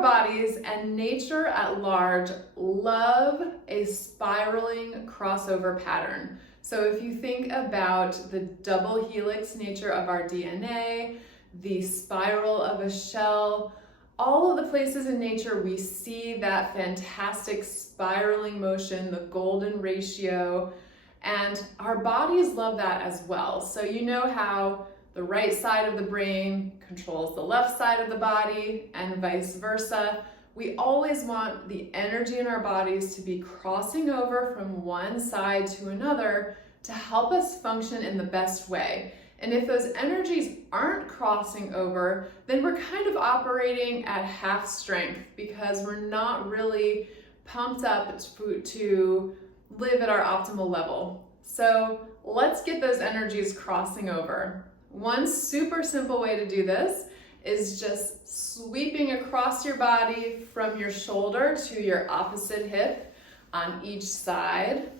our bodies and nature at large love a spiraling crossover pattern. So if you think about the double helix nature of our DNA, the spiral of a shell, all of the places in nature we see that fantastic spiraling motion, the golden ratio, and our bodies love that as well. So you know how the right side of the brain controls the left side of the body and vice versa. We always want the energy in our bodies to be crossing over from one side to another to help us function in the best way. And if those energies aren't crossing over, then we're kind of operating at half strength because we're not really pumped up to live at our optimal level. So let's get those energies crossing over. One super simple way to do this is just sweeping across your body from your shoulder to your opposite hip on each side.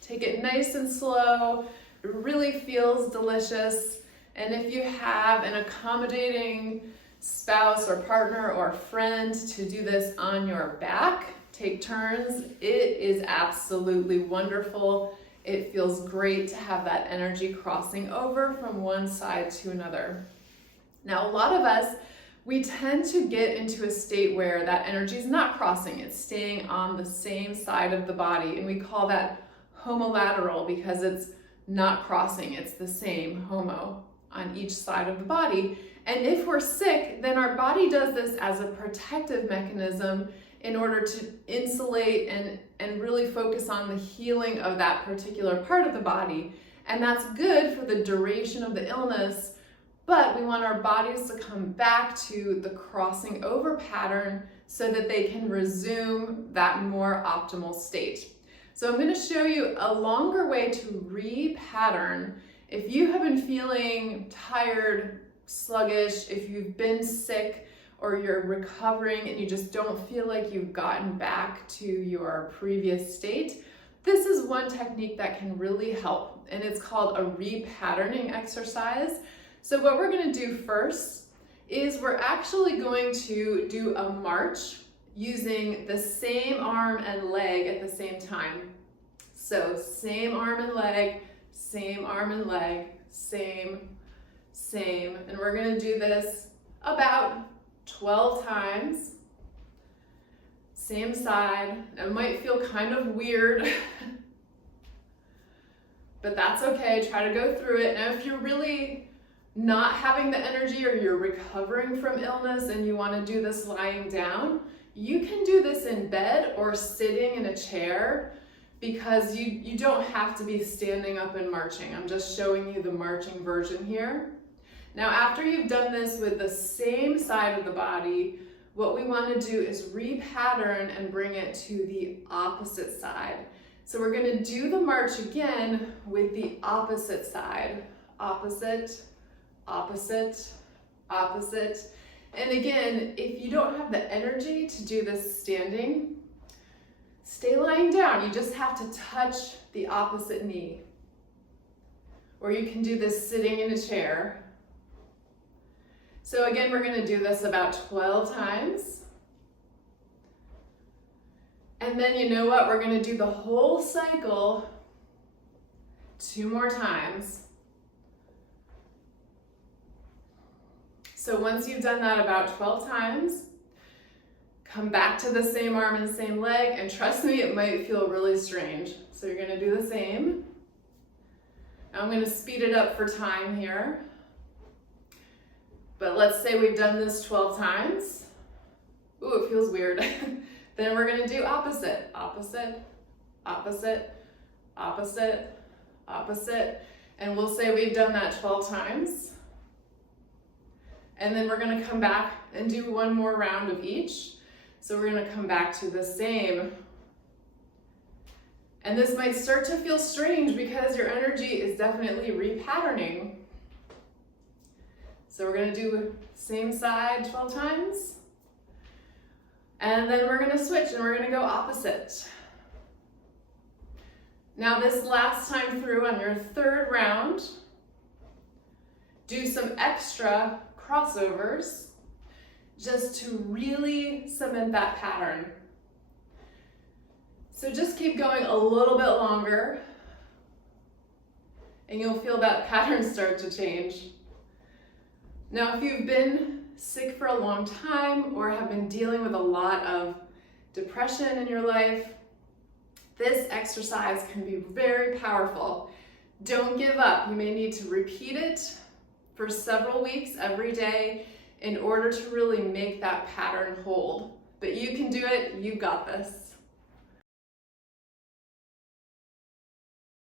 Take it nice and slow. It really feels delicious. And if you have an accommodating spouse or partner or friend to do this on your back, take turns. It is absolutely wonderful. It feels great to have that energy crossing over from one side to another. Now, a lot of us, we tend to get into a state where that energy is not crossing. It's staying on the same side of the body. And we call that homolateral because it's not crossing. It's the same homo on each side of the body. And if we're sick, then our body does this as a protective mechanism in order to insulate and really focus on the healing of that particular part of the body. And that's good for the duration of the illness, but we want our bodies to come back to the crossing over pattern so that they can resume that more optimal state. So I'm going to show you a longer way to re-pattern. If you have been feeling tired, sluggish, if you've been sick, or you're recovering and you just don't feel like you've gotten back to your previous state, this is one technique that can really help, and it's called a repatterning exercise. So what we're going to do first is we're actually going to do a march using the same arm and leg at the same time. So same arm and leg, same arm and leg, same, and we're going to do this about 12 times, same side. It might feel kind of weird, but that's okay. Try to go through it. Now, if you're really not having the energy or you're recovering from illness and you want to do this lying down, you can do this in bed or sitting in a chair because you don't have to be standing up and marching. I'm just showing you the marching version here. Now, after you've done this with the same side of the body, what we want to do is repattern and bring it to the opposite side. So we're going to do the march again with the opposite side. Opposite, opposite, opposite. And again, if you don't have the energy to do this standing, stay lying down. You just have to touch the opposite knee. Or you can do this sitting in a chair. So again, we're going to do this about 12 times. And then you know what? We're going to do the whole cycle 2 more times. So once you've done that about 12 times, come back to the same arm and same leg, and trust me, it might feel really strange. So you're going to do the same. Now I'm going to speed it up for time here. But let's say we've done this 12 times. Ooh, it feels weird. Then we're going to do opposite, opposite, opposite, opposite, opposite. And we'll say we've done that 12 times. And then we're going to come back and do one more round of each. So we're going to come back to the same. And this might start to feel strange because your energy is definitely repatterning. So we're going to do same side 12 times. And then we're going to switch and we're going to go opposite. Now this last time through on your third round, do some extra crossovers. just to really cement that pattern. So just keep going a little bit longer and you'll feel that pattern start to change. Now, if you've been sick for a long time or have been dealing with a lot of depression in your life, this exercise can be very powerful. Don't give up. You may need to repeat it for several weeks every day in order to really make that pattern hold. But you can do it. You've got this.